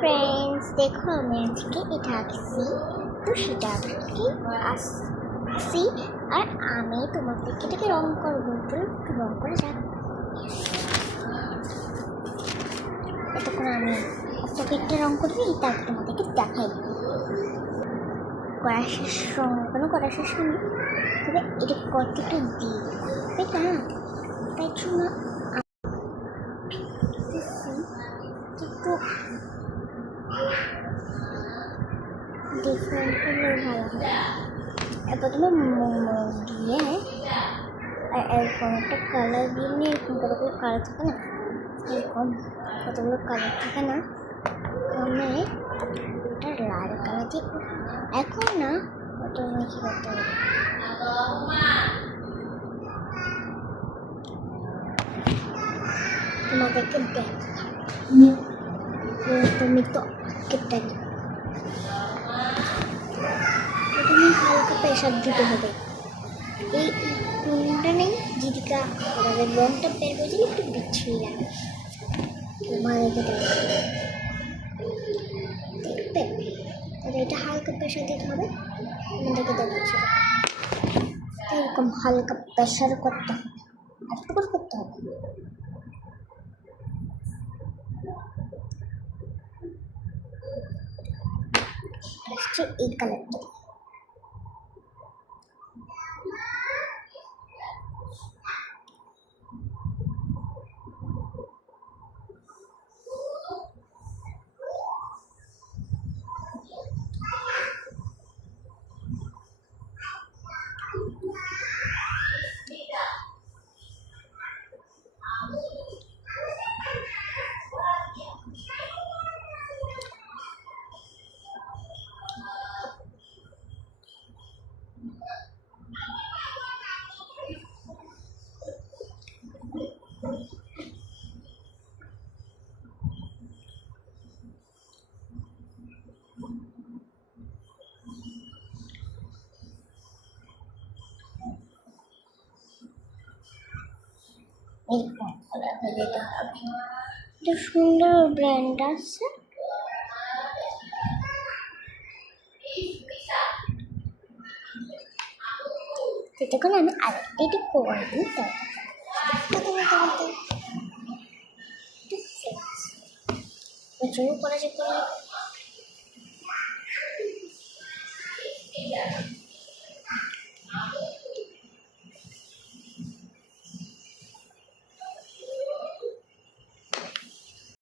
Friends, দেখো আমি আজকে এটা আঁকছি, তো সেটা আঁকতে আসছি আর আমি তোমাদেরকে এটাকে রং করবো। একটু রং করে যাক। এতক্ষণ আমি একটা রং করবি, তারপর তোমাদেরকে দেখাই। করা শেষ, রং কোনো করা শেষ হয়নি, তবে এটা কতটা দিই না, তাই জন্য একটু ডিফারেন্ট করলে ভালো হয়। প্রথমে দিয়ে আর এরকম একটা কালার দিয়ে নিয়ে, এরকম কতগুলো কালার থাকে না, এরকম কতগুলো কালার থাকে না, আমি একটা লাল কালার দিয়ে এখন না প্রথমে কী করতে হবে, তোমাদেরকে দেখ, তুমি তো কেটে প্রথমে হালকা প্রেশার দিতে হবে। এই কোনটা নেই যেদিকে আমাদের রংটা বের হয়ে যাবে, একটু বিচ্ছিরি লাগে, তোমাদেরকে দেখবে। তাহলে এটা হালকা প্রেশার দিতে হবে, আমাদেরকে দেখাচ্ছি। এরকম হালকা প্রেশার করতে হবে, একটু করে করতে হবে। এই কালারটা এরকম কালার হয়ে যেতে হবে। একটা সুন্দর ব্র্যান্ড আছে, তখন আমি আরেকটা এটি করে দিই। তারপর করা যে করে